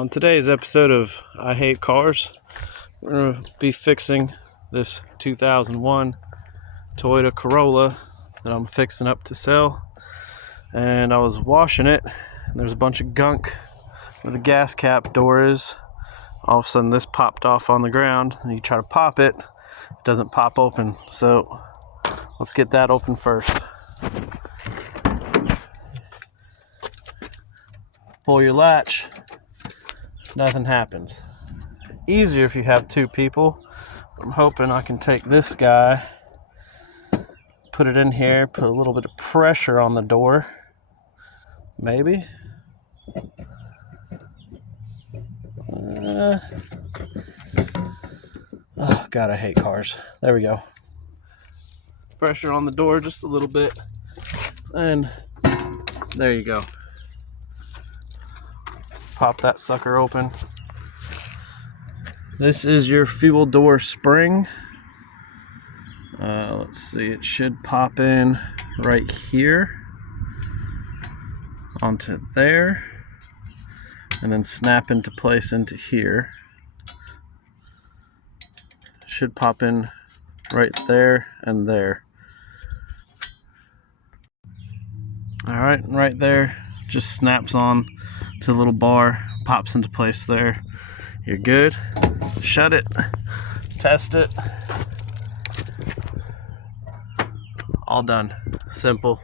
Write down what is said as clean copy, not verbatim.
On today's episode of I Hate Cars, we're going to be fixing this 2001 Toyota Corolla that I'm fixing up to sell. And I was washing it, and there's a bunch of gunk where the gas cap door is. All of a sudden this popped off on the ground, and you try to pop it, it doesn't pop open. So let's get that open first. Pull your latch, nothing happens. Easier if you have two people. I'm hoping I can take this guy, put it in here, put a little bit of pressure on the door. Maybe. Oh God, I hate cars. There we go. Pressure on the door just a little bit, and there you go. Pop that sucker open. This is your fuel door spring. Let's see, it should pop in right here onto there, and then snap into place into here. Should pop in right there and there. Alright, right there, just snaps on to the little bar, pops into place there. You're good. Shut it, test it. All done. Simple.